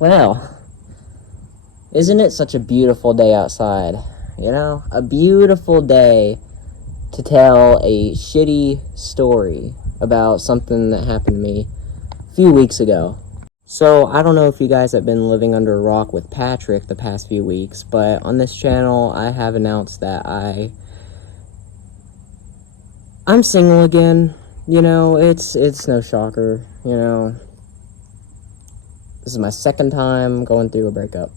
Well, isn't it such a beautiful day outside? You know, a beautiful day to tell a shitty story about something that happened to me a few weeks ago. So, I don't know if you guys have been living under a rock with Patrick the past few weeks, but on this channel, I have announced that I'm single again. You know, it's no shocker, you know. This is my second time going through a breakup.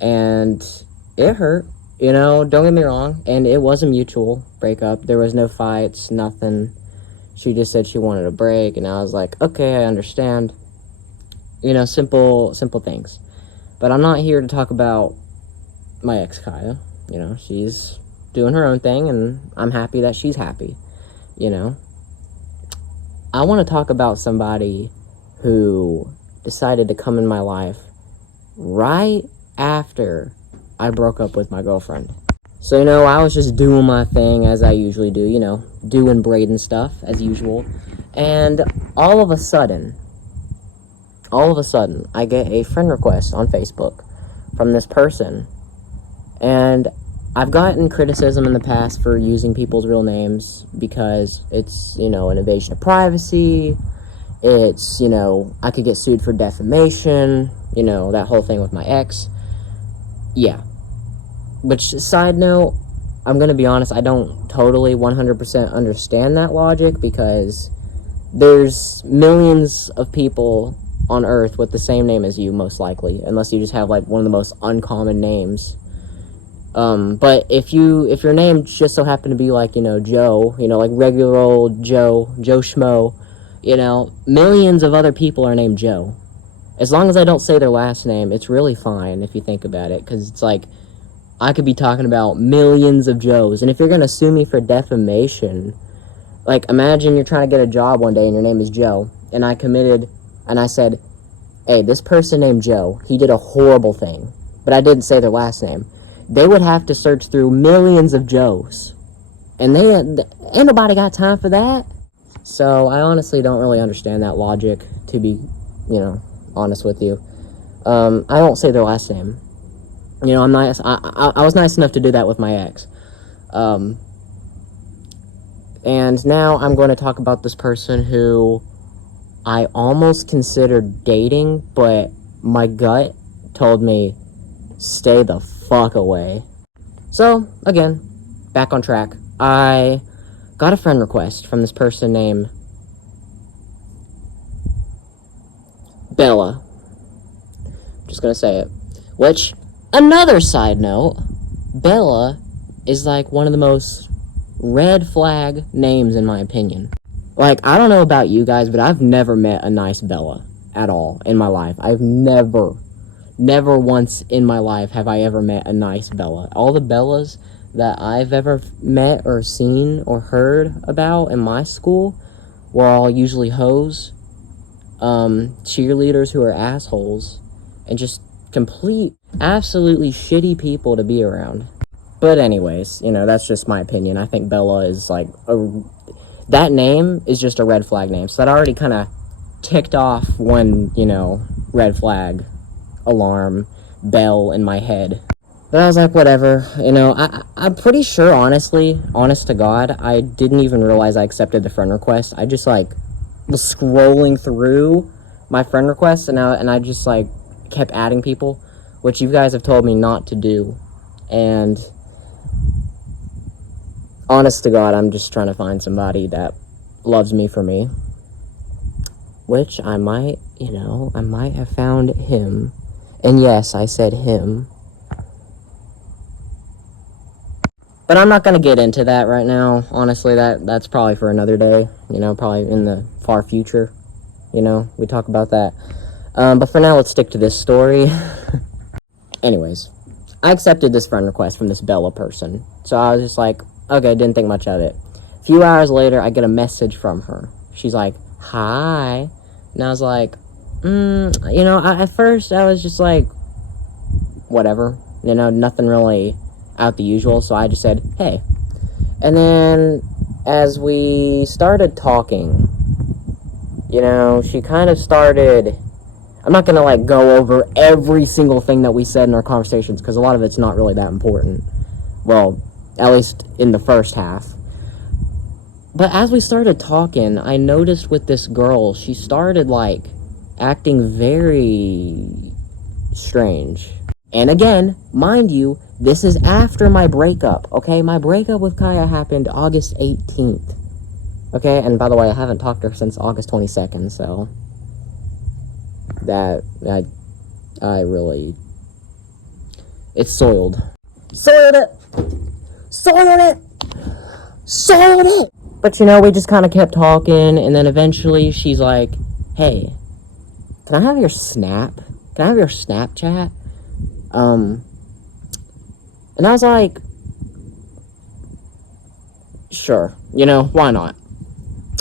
And it hurt, you know, don't get me wrong. And it was a mutual breakup. There was no fights, nothing. She just said she wanted a break, and I was like, okay, I understand. You know, simple things. But I'm not here to talk about my ex, Kaya. You know, she's doing her own thing, and I'm happy that she's happy, you know. I want to talk about somebody who decided to come in my life right after I broke up with my girlfriend. So, you know, I was just doing my thing as I usually do, you know, doing Braden stuff as usual. And all of a sudden, I get a friend request on Facebook from this person. And I've gotten criticism in the past for using people's real names because it's, you know, an invasion of privacy. It's, you know, I could get sued for defamation, you know, that whole thing with my ex. Yeah. Which, side note, I'm going to be honest, I don't totally 100% understand that logic because there's millions of people on Earth with the same name as you, most likely, unless you just have, like, one of the most uncommon names. But if your name just so happened to be, like, you know, Joe, you know, like regular old Joe Schmo, you know, millions of other people are named Joe. As long as I don't say their last name, it's really fine if you think about it, because it's like, I could be talking about millions of Joes, and if you're going to sue me for defamation, like, imagine you're trying to get a job one day and your name is Joe, and I said, hey, this person named Joe, he did a horrible thing, but I didn't say their last name. They would have to search through millions of Joes, and ain't nobody got time for that. So I honestly don't really understand that logic, to be, you know, honest with you. I won't say their last name. You know, I'm nice. I was nice enough to do that with my ex. And now I'm going to talk about this person who I almost considered dating, but my gut told me, stay the fuck away. So, again, back on track. I got a friend request from this person named Bella. Just gonna say it. Which, another side note, Bella is like one of the most red flag names in my opinion. Like, I don't know about you guys, but I've never met a nice Bella at all in my life. I've never once in my life have I ever met a nice Bella. All the Bellas that I've ever met or seen or heard about in my school were all usually hoes, cheerleaders who are assholes, and just complete, absolutely shitty people to be around. But anyways, you know, that's just my opinion. I think Bella is like that name is just a red flag name. So that already kind of ticked off one, you know, red flag alarm bell in my head. But I was like, whatever, you know, I'm pretty sure, honestly, honest to God, I didn't even realize I accepted the friend request. I just, like, was scrolling through my friend requests, and I just, like, kept adding people, which you guys have told me not to do. And honest to God, I'm just trying to find somebody that loves me for me. Which I might, you know, I might have found him. And yes, I said him. But I'm not going to get into that right now. Honestly, that's probably for another day. You know, probably in the far future. You know, we talk about that. But for now, let's stick to this story. Anyways, I accepted this friend request from this Bella person. So I was just like, okay, didn't think much of it. A few hours later, I get a message from her. She's like, hi. And I was like, you know, at first I was just like, whatever. You know, nothing really out the usual. So I just said, hey. And then as we started talking, you know, she kind of started I'm not gonna, like, go over every single thing that we said in our conversations, because a lot of it's not really that important. Well, at least in the first half. But as we started talking, I noticed with this girl, she started, like, acting very strange. And again, mind you, this is after my breakup, okay? My breakup with Kaya happened August 18th. Okay, and by the way, I haven't talked to her since August 22nd, so that, I really, it's soiled. Soiled it! Soiled it! Soiled it! But, you know, we just kind of kept talking, and then eventually she's like, hey, can I have your Snap? Can I have your Snapchat? And I was like, sure, you know, why not?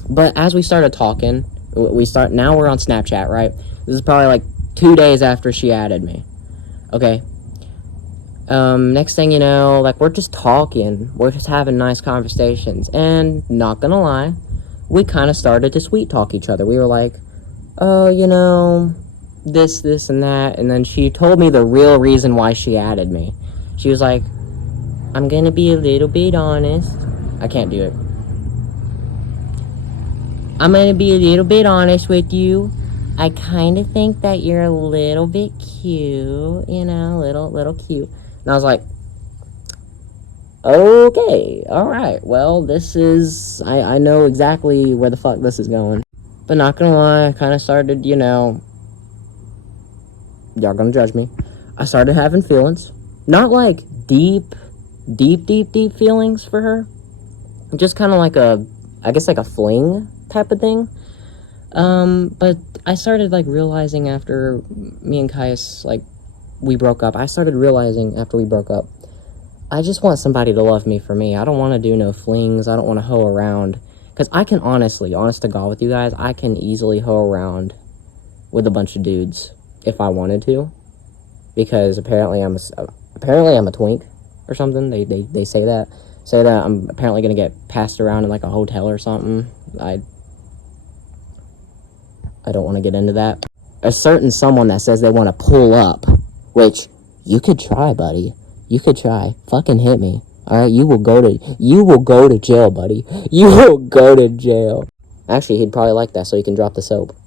But as we started talking, now we're on Snapchat, right? This is probably like 2 days after she added me. Okay. Next thing you know, like, we're just talking. We're just having nice conversations. And, not gonna lie, we kind of started to sweet talk each other. We were like, oh, you know, this, and that. And then she told me the real reason why she added me. She was like, I'm gonna be a little bit honest. I can't do it. I'm gonna be a little bit honest with you. I kind of think that you're a little bit cute, you know, little cute. And I was like, okay, alright, well, this is, I know exactly where the fuck this is going. But not gonna lie, I kind of started, you know, y'all gonna judge me. I started having feelings. Not like deep feelings for her. Just kind of like I guess like a fling type of thing. But I started, like, realizing after me and Caius, like, we broke up. I started realizing after we broke up, I just want somebody to love me for me. I don't want to do no flings. I don't want to hoe around. Because I can honestly, honest to God with you guys, I can easily hoe around with a bunch of dudes if I wanted to. Because apparently I'm a twink or something. They say that. Say that I'm apparently going to get passed around in, like, a hotel or something. I don't want to get into that. A certain someone that says they want to pull up, which you could try, buddy. You could try. Fucking hit me. Alright, you will go to jail, buddy. You will go to jail. Actually, he'd probably like that so he can drop the soap.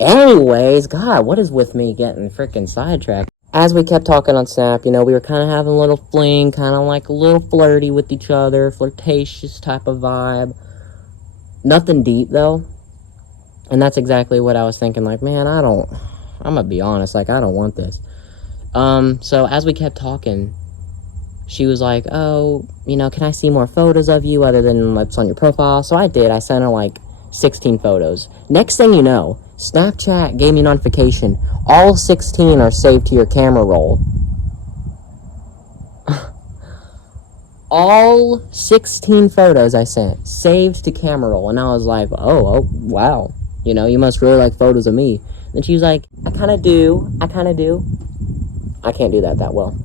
Anyways, God, what is with me getting freaking sidetracked? As we kept talking on Snap, you know, we were kind of having a little fling, kind of like a little flirty with each other, flirtatious type of vibe. Nothing deep, though. And that's exactly what I was thinking, like, man, I'm gonna be honest, like, I don't want this. So as we kept talking, she was like, oh, you know, can I see more photos of you other than what's on your profile? So I did. I sent her, like, 16 photos. Next thing you know, Snapchat gave me a notification. All 16 are saved to your camera roll. All 16 photos I sent, saved to camera roll. And I was like, oh, wow. You know, you must really like photos of me. And she was like, I kind of do. I can't do that well.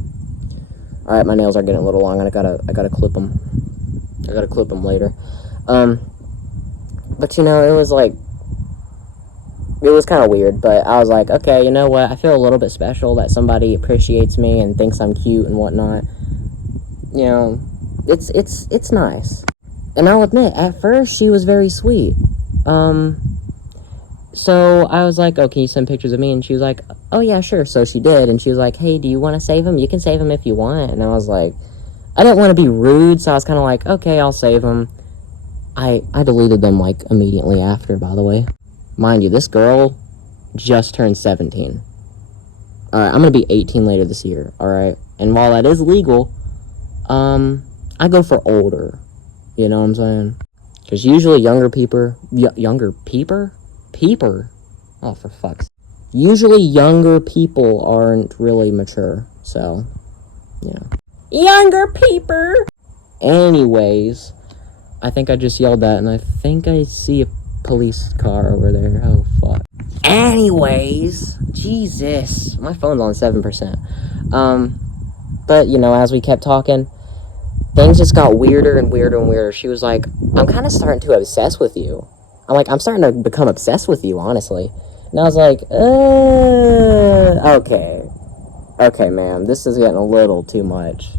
Alright, my nails are getting a little long, and I gotta clip them. I gotta clip them later. But, you know, it was kind of weird, but I was like, okay, you know what? I feel a little bit special that somebody appreciates me and thinks I'm cute and whatnot. You know, it's nice. And I'll admit, at first, she was very sweet. So I was like, oh, can you send pictures of me? And she was like, oh, yeah, sure. So she did. And she was like, hey, do you want to save them? You can save them if you want. And I was like, I didn't want to be rude. So I was kind of like, okay, I'll save them. I deleted them, like, immediately after, by the way. Mind you, this girl just turned 17. Alright, I'm going to be 18 later this year. Alright. And while that is legal, I go for older. You know what I'm saying? Because usually younger people... Peeper? Oh, for fuck's... Usually younger people aren't really mature. So, you know. Younger peeper! Anyways, I think I just yelled that, and I think I see a police car over there. Oh, fuck. Anyways, Jesus. My phone's on 7%. But, you know, as we kept talking, things just got weirder and weirder and weirder. She was like, I'm kind of starting to obsess with you. I'm starting to become obsessed with you, honestly. And I was like, okay, man, this is getting a little too much.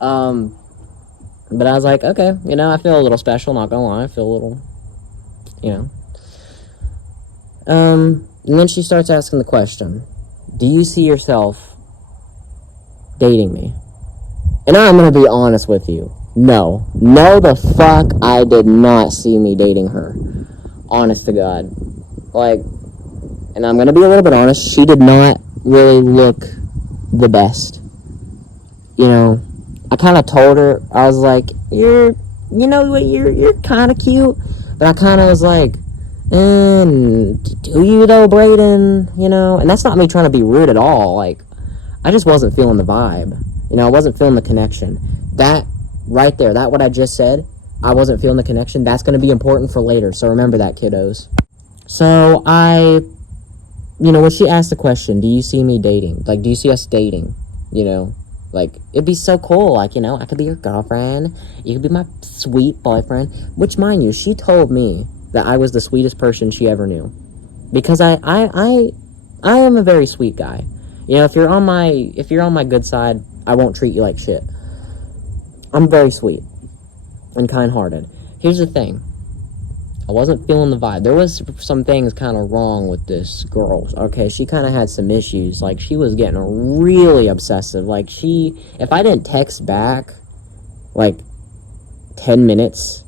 But I was like, okay, I feel a little special, not gonna lie. I feel a little, you know. And then she starts asking the question, do you see yourself dating me? And I'm gonna be honest with you. No, the fuck, I did not see me dating her. Honest to God. Like, and I'm gonna be a little bit honest, she did not really look the best. I kind of told her, I was like, you're kind of cute. But I kind of was like, do you though, Brayden? And that's not me trying to be rude at all. Like, I just wasn't feeling the vibe. I wasn't feeling the connection. That right there, that what I just said, I wasn't feeling the connection. That's going to be important for later. So remember that, kiddos. So when she asked the question, do you see me dating? Like, do you see us dating? Like, it'd be so cool. Like, I could be your girlfriend. You could be my sweet boyfriend. Which, mind you, she told me that I was the sweetest person she ever knew. Because I am a very sweet guy. If you're on my good side, I won't treat you like shit. I'm very sweet and kind-hearted. Here's the thing. I wasn't feeling the vibe. There was some things kind of wrong with this girl. Okay, she kind of had some issues. Like, she was getting really obsessive. Like, if I didn't text back, like, 10 minutes,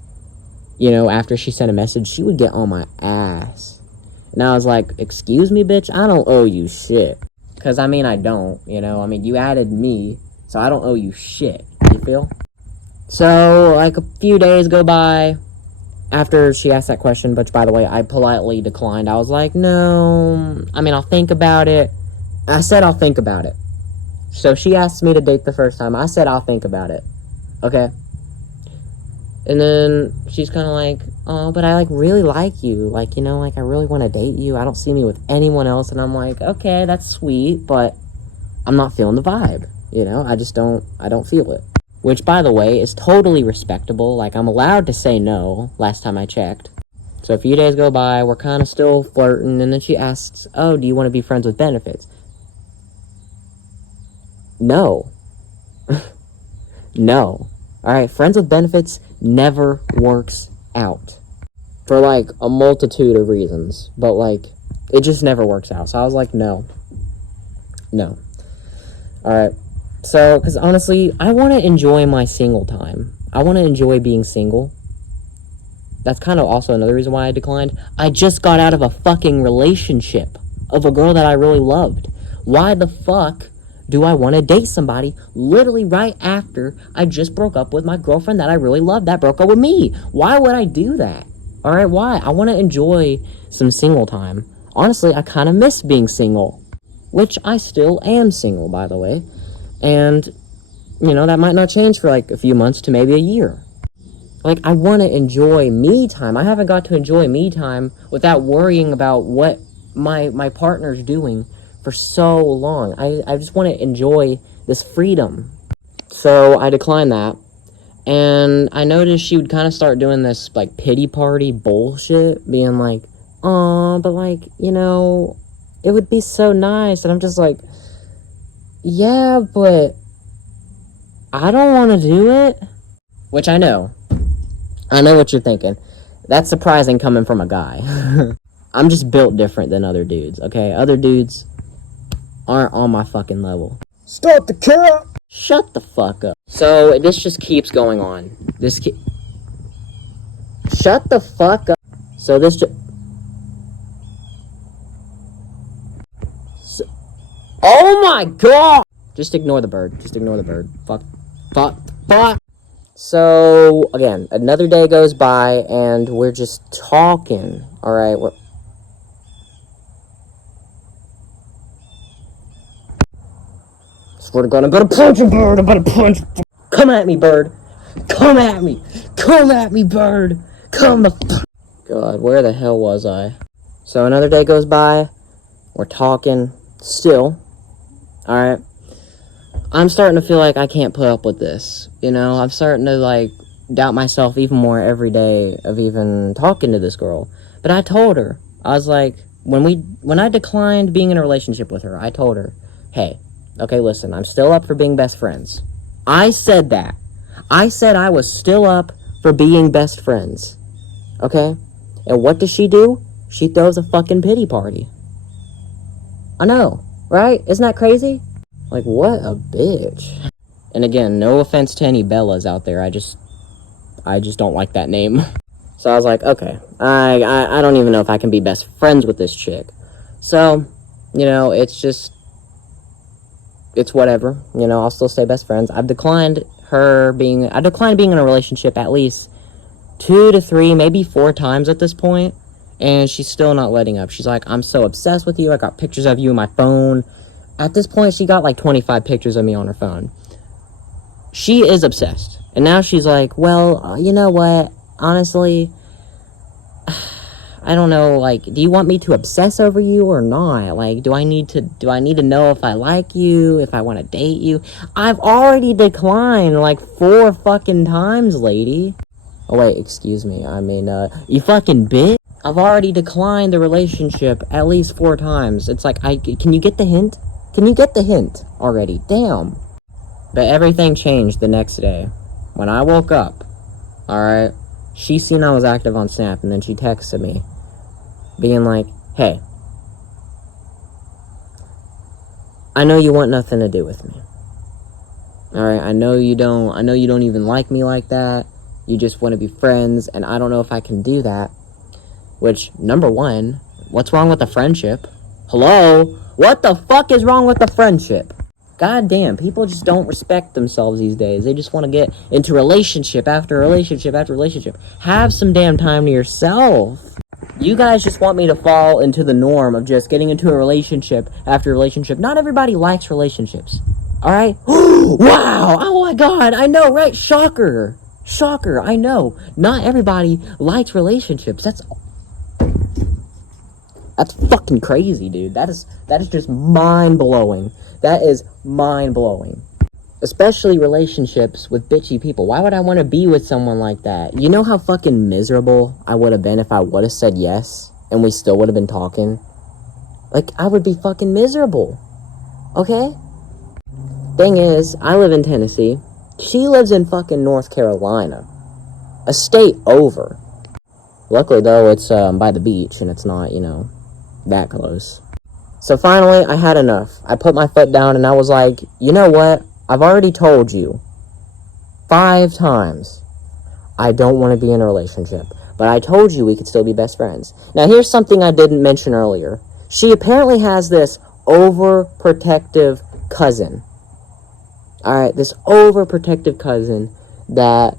after she sent a message, she would get on my ass. And I was like, excuse me, bitch? I don't owe you shit. Because, I don't, you added me, so I don't owe you shit. You feel? So, like, a few days go by after she asked that question, which, by the way, I politely declined. I was like, no, I'll think about it. I said I'll think about it. So she asked me to date the first time. I said I'll think about it. Okay? And then she's kind of like, oh, but I, really like you. Like, I really want to date you. I don't see me with anyone else. And I'm like, okay, that's sweet, but I'm not feeling the vibe. I don't feel it. Which, by the way, is totally respectable. Like, I'm allowed to say no, last time I checked. So a few days go by, we're kind of still flirting, and then she asks, oh, do you want to be friends with benefits? No. No. Alright, friends with benefits never works out. For, a multitude of reasons. But, it just never works out. So I was like, no. No. Alright. So, because honestly, I want to enjoy my single time. I want to enjoy being single. That's kind of also another reason why I declined. I just got out of a fucking relationship of a girl that I really loved. Why the fuck do I want to date somebody literally right after I just broke up with my girlfriend that I really loved that broke up with me? Why would I do that? Alright, why? I want to enjoy some single time. Honestly, I kind of miss being single. Which I still am single, by the way. And, that might not change for, a few months to maybe a year. I want to enjoy me time. I haven't got to enjoy me time without worrying about what my partner's doing for so long. I just want to enjoy this freedom. So, I declined that. And I noticed she would kind of start doing this, pity party bullshit. Being like, oh, but, it would be so nice. And I'm just like, yeah, but I don't want to do it. Which I know what you're thinking. That's surprising coming from a guy. I'm just built different than other dudes, okay? Other dudes aren't on my fucking level. Stop the cat! Shut the fuck up. So, this just keeps going on. Shut the fuck up. So, this just... Oh my god! Just ignore the bird. Fuck. So, again, another day goes by, and we're just talking. Alright, Swear to God, I'm gonna punch a bird! Come at me, bird! Come at me, bird! Come the God, where the hell was I? So, another day goes by. We're talking. Still. Alright. I'm starting to feel like I can't put up with this. I'm starting to, doubt myself even more every day of even talking to this girl. But I told her, I was like, when I declined being in a relationship with her, I told her, hey, okay, listen, I'm still up for being best friends. I said that. I said I was still up for being best friends. Okay? And what does she do? She throws a fucking pity party. I know, right? Isn't that crazy? Like, what a bitch. And again, no offense to any Bellas out there. I just don't like that name. So I was like, okay, I don't even know if I can be best friends with this chick. So, you know, it's whatever. You know, I'll still stay best friends. I've declined being in a relationship at least 2 to 3, maybe 4 times at this point, and she's still not letting up. She's like, I'm so obsessed with you. I got pictures of you on my phone. At this point, she got like 25 pictures of me on her phone. She is obsessed. And now she's like, well, you know what? Honestly, I don't know, like, do you want me to obsess over you or not? Like, do I need to know if I like you, if I want to date you? I've already declined like 4 fucking times, lady. Oh wait, excuse me. I mean, you fucking bitch. I've already declined the relationship at least 4 times. It's like, can you get the hint? Can you get the hint already? Damn. But everything changed the next day. When I woke up, alright, she seen I was active on Snap, and then she texted me, being like, hey, I know you want nothing to do with me. Alright, I know you don't even like me like that. You just want to be friends, and I don't know if I can do that. Which, number one, what's wrong with the friendship? Hello? What the fuck is wrong with the friendship? God damn, people just don't respect themselves these days. They just want to get into relationship after relationship after relationship. Have some damn time to yourself. You guys just want me to fall into the norm of just getting into a relationship after relationship. Not everybody likes relationships. Alright? Wow! Oh my god, I know, right? Shocker, I know. Not everybody likes relationships. That's fucking crazy, dude. That is just mind-blowing. That is mind-blowing. Especially relationships with bitchy people. Why would I want to be with someone like that? You know how fucking miserable I would have been if I would have said yes and we still would have been talking? Like, I would be fucking miserable. Okay? Thing is, I live in Tennessee. She lives in fucking North Carolina. A state over. Luckily, though, it's by the beach and it's not, you know, that close. So finally, I had enough. I put my foot down and I was like, you know what? I've already told you 5 times I don't want to be in a relationship. But I told you we could still be best friends. Now, here's something I didn't mention earlier. She apparently has this overprotective cousin. Alright, this overprotective cousin that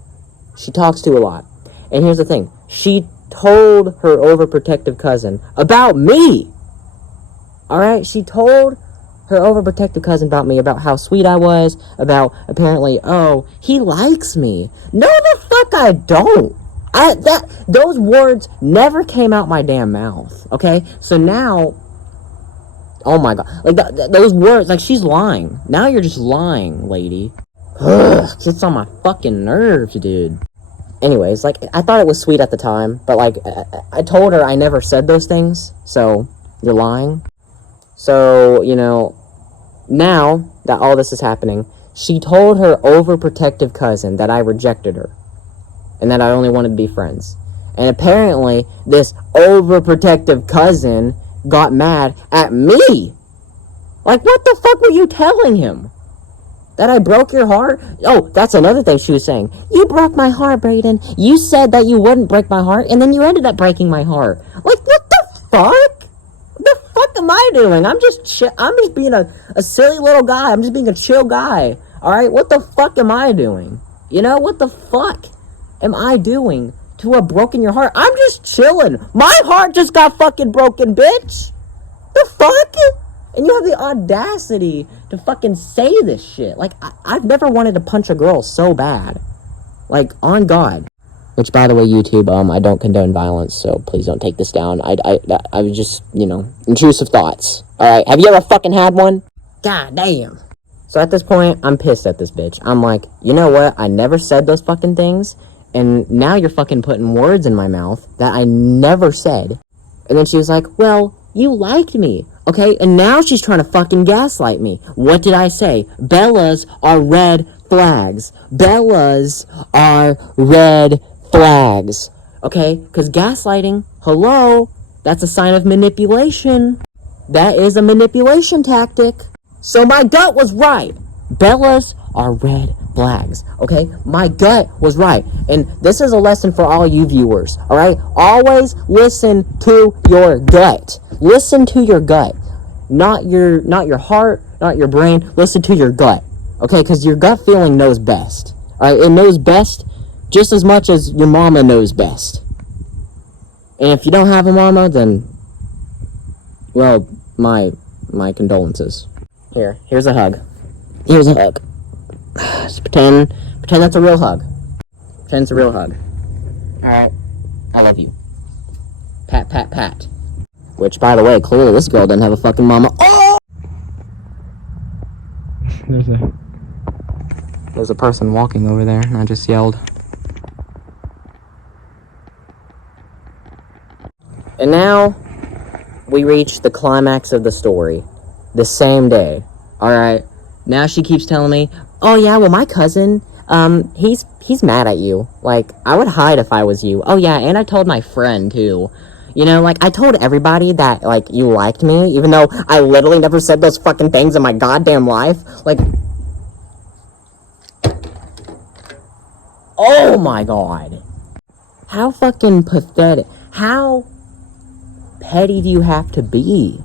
she talks to a lot. And here's the thing. She told her overprotective cousin about me. Alright, she told her overprotective cousin about me, about how sweet I was, about apparently, oh, he likes me. No, the fuck I don't. Those words never came out my damn mouth, okay? So now, oh my god, like, those words, like, she's lying. Now you're just lying, lady. Ugh, gets on my fucking nerves, dude. Anyways, like, I thought it was sweet at the time, but, like, I told her I never said those things, so you're lying. So, you know, now that all this is happening, she told her overprotective cousin that I rejected her and that I only wanted to be friends. And apparently, this overprotective cousin got mad at me. Like, what the fuck were you telling him? That I broke your heart? Oh, that's another thing she was saying. You broke my heart, Brayden. You said that you wouldn't break my heart, and then you ended up breaking my heart. Like, what the fuck? What the fuck am I doing? I'm just being a silly little guy. I'm just being a chill guy. Alright? What the fuck am I doing? You know, what the fuck am I doing to have broken your heart? I'm just chilling. My heart just got fucking broken, bitch. The fuck? And you have the audacity to fucking say this shit. Like, I've never wanted to punch a girl so bad. Like, on God. Which, by the way, YouTube, I don't condone violence, so please don't take this down. I was just, you know, intrusive thoughts. Alright, have you ever fucking had one? God damn. So at this point, I'm pissed at this bitch. I'm like, you know what? I never said those fucking things, And now you're fucking putting words in my mouth that I never said. And then she was like, well, you liked me, okay? And now she's trying to fucking gaslight me. What did I say? Bellas are red flags. Bellas are red flags, okay? Because gaslighting, hello, that's a sign of manipulation. That is a manipulation tactic. So my gut was right. Bellas are red flags, okay? My gut was right. And this is a lesson for all you viewers, all right? Always listen to your gut. Listen to your gut. Not your heart, not your brain. Listen to your gut, okay? Because your gut feeling knows best, all right? It knows best just as much as your mama knows best. And if you don't have a mama, then, well, my condolences. Here's a hug. Here's a hug. Just pretend that's a real hug. Pretend it's a real hug. Alright. I love you. Pat, pat, pat. Which, by the way, clearly this girl doesn't have a fucking mama. Oh! There's a person walking over there, and I just yelled. And now, we reach the climax of the story. The same day. Alright? Now she keeps telling me, oh yeah, well my cousin, he's mad at you. Like, I would hide if I was you. Oh yeah, and I told my friend too. You know, like, I told everybody that, like, you liked me, even though I literally never said those fucking things in my goddamn life. Like, oh my god. How fucking pathetic. How petty do you have to be?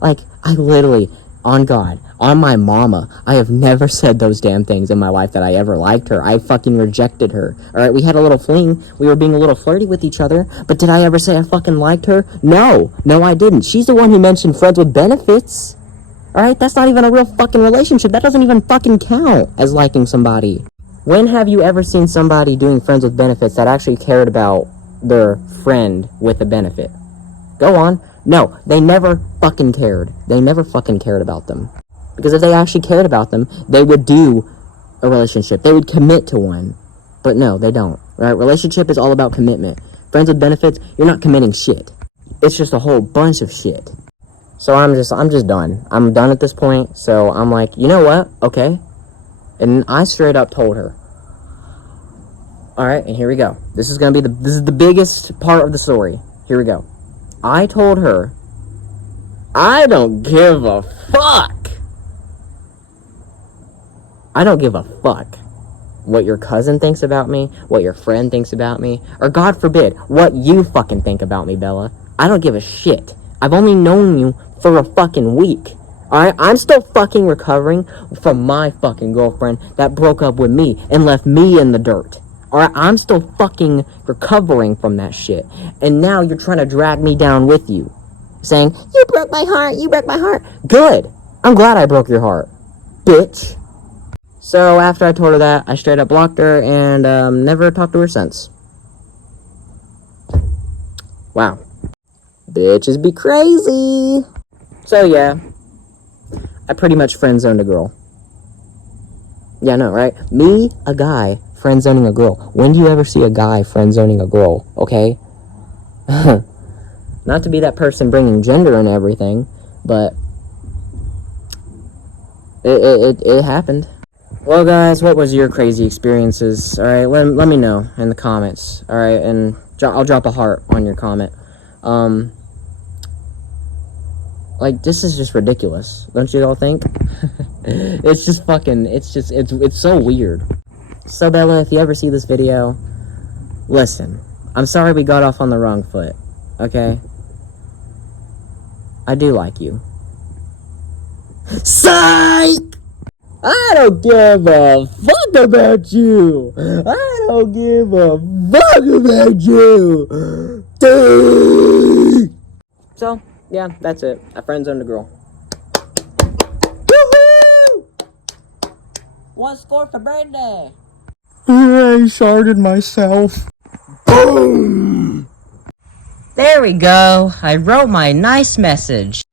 Like, I literally, on God, on my mama, I have never said those damn things in my life that I ever liked her. I fucking rejected her. Alright, we had a little fling. We were being a little flirty with each other. But did I ever say I fucking liked her? No. No, I didn't. She's the one who mentioned friends with benefits. Alright, that's not even a real fucking relationship. That doesn't even fucking count as liking somebody. When have you ever seen somebody doing friends with benefits that actually cared about their friend with a benefit? Go on. No, they never fucking cared. They never fucking cared about them. Because if they actually cared about them, they would do a relationship. They would commit to one. But no, they don't. Right? Relationship is all about commitment. Friends with benefits, you're not committing shit. It's just a whole bunch of shit. So I'm just done. I'm done at this point. So I'm like, you know what? Okay. And I straight up told her. Alright, and here we go. This is the biggest part of the story. Here we go. I told her, I don't give a fuck. I don't give a fuck what your cousin thinks about me, what your friend thinks about me, or God forbid, what you fucking think about me, Bella. I don't give a shit. I've only known you for a fucking week. Alright? I'm still fucking recovering from my fucking girlfriend that broke up with me and left me in the dirt. Alright, I'm still fucking recovering from that shit. And now you're trying to drag me down with you. Saying, you broke my heart, you broke my heart. Good. I'm glad I broke your heart. Bitch. So after I told her that, I straight up blocked her and never talked to her since. Wow. Bitches be crazy. So yeah, I pretty much friend-zoned a girl. Yeah, I know, right? Me, a guy, friend-zoning a girl. When do you ever see a guy friend-zoning a girl, okay? Not to be that person bringing gender and everything, but it happened. Well, guys, what was your crazy experiences? Alright, let me know in the comments. Alright, and I'll drop a heart on your comment. Like, this is just ridiculous. Don't you all think? It's just fucking, it's so weird. So, Bella, if you ever see this video, listen. I'm sorry we got off on the wrong foot, okay? I do like you. Psych! I don't give a fuck about you! I don't give a fuck about you! So, yeah, that's it. I friend-zoned a girl. Woohoo! One score for birthday! I sharded myself. Boom! There we go. I wrote my nice message.